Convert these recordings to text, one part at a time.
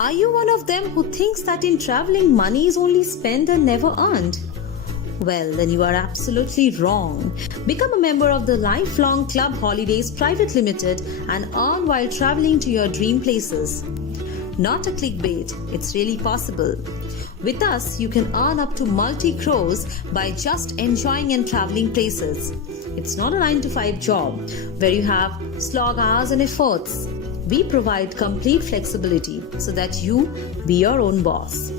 Are you one of them who thinks that in traveling money is only spent and never earned? Well, then you are absolutely wrong. Become a member of the Lifelong Club Holidays Private Limited and earn while traveling to your dream places. Not a clickbait, it's really possible. With us, you can earn up to multi-crores by just enjoying and traveling places. It's not a 9-to-5 job where you have slog hours and efforts. We provide complete flexibility so that you be your own boss.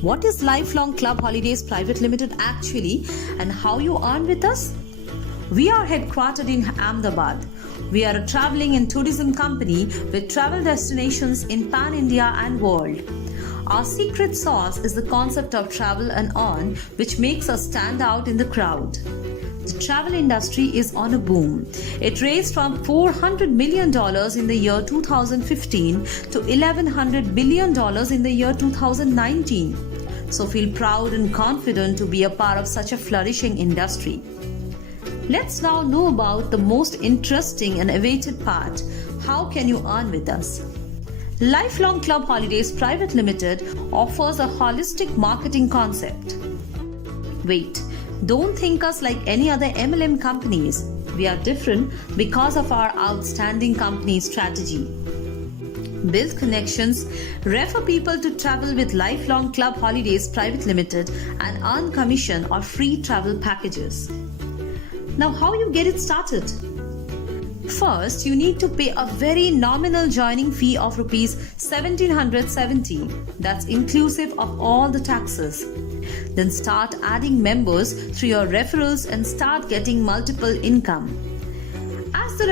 What is Lifelong Club Holidays Private Limited actually and how you earn with us? We are headquartered in Ahmedabad. We are a traveling and tourism company with travel destinations in pan-India and world. Our secret sauce is the concept of travel and earn, which makes us stand out in the crowd. The travel industry is on a boom. It raised from $400 million in the year 2015 to $1,100 billion in the year 2019. So feel proud and confident to be a part of such a flourishing industry. Let's now know about the most interesting and awaited part. How can you earn with us? Lifelong Club Holidays Private Limited offers a holistic marketing concept. Wait, don't think us like any other MLM companies. We are different because of our outstanding company strategy. Build connections, refer people to travel with Lifelong Club Holidays Private Limited and earn commission or free travel packages. Now, how you get it started? First, you need to pay a very nominal joining fee of rupees 1770. That's inclusive of all the taxes. Then start adding members through your referrals and start getting multiple income. As the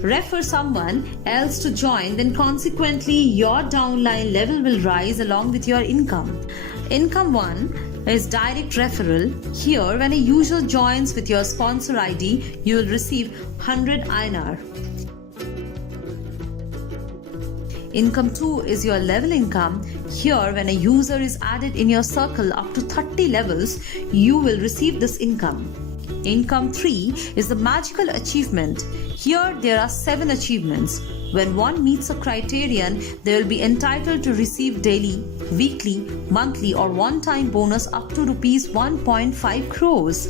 refer someone else to join, then consequently your downline level will rise along with your income. Income 1 is direct referral. Here, when a user joins with your sponsor ID, you will receive 100 INR. Income 2 is your level income. Here, when a user is added in your circle up to 30 levels, you will receive this income. Income 3 is the magical achievement. Here, there are 7 achievements. When one meets a criterion, they will be entitled to receive daily, weekly, monthly or one-time bonus up to rupees 1.5 crores.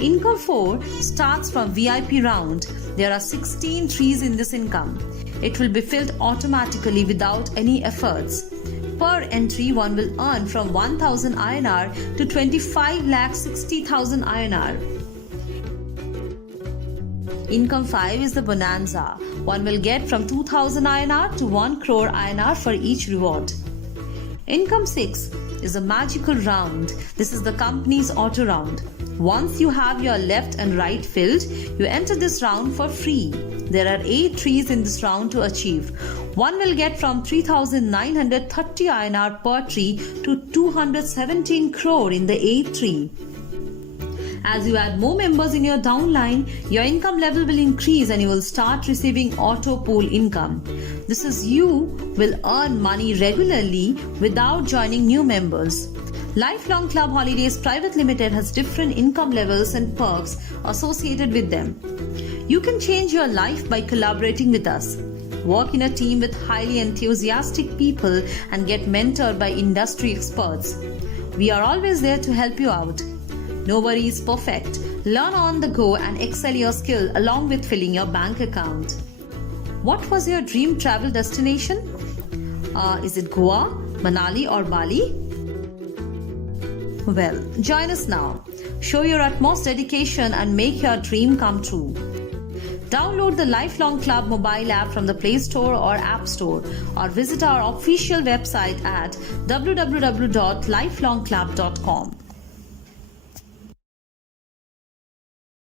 Income 4 starts from VIP round. There are 16 trees in this income. It will be filled automatically without any efforts. Per entry, one will earn from 1000 INR to 25,60,000 INR. Income 5 is the bonanza. One will get from 2000 INR to 1 crore INR for each reward. Income 6 is a magical round. This is the company's auto round. Once you have your left and right filled, you enter this round for free. There are 8 trees in this round to achieve. One will get from 3,930 INR per tree to 217 crore in the 8th tree. As you add more members in your downline, your income level will increase and you will start receiving auto pool income. This is you will earn money regularly without joining new members. Lifelong Club Holidays Private Limited has different income levels and perks associated with them. You can change your life by collaborating with us. Work in a team with highly enthusiastic people and get mentored by industry experts. We are always there to help you out. Nobody is perfect. Learn on the go and excel your skill along with filling your bank account. What was your dream travel destination? Is it Goa, Manali or Bali? Well, join us now. Show your utmost dedication and make your dream come true. Download the Lifelong Club mobile app from the Play Store or App Store or visit our official website at www.lifelongclub.com.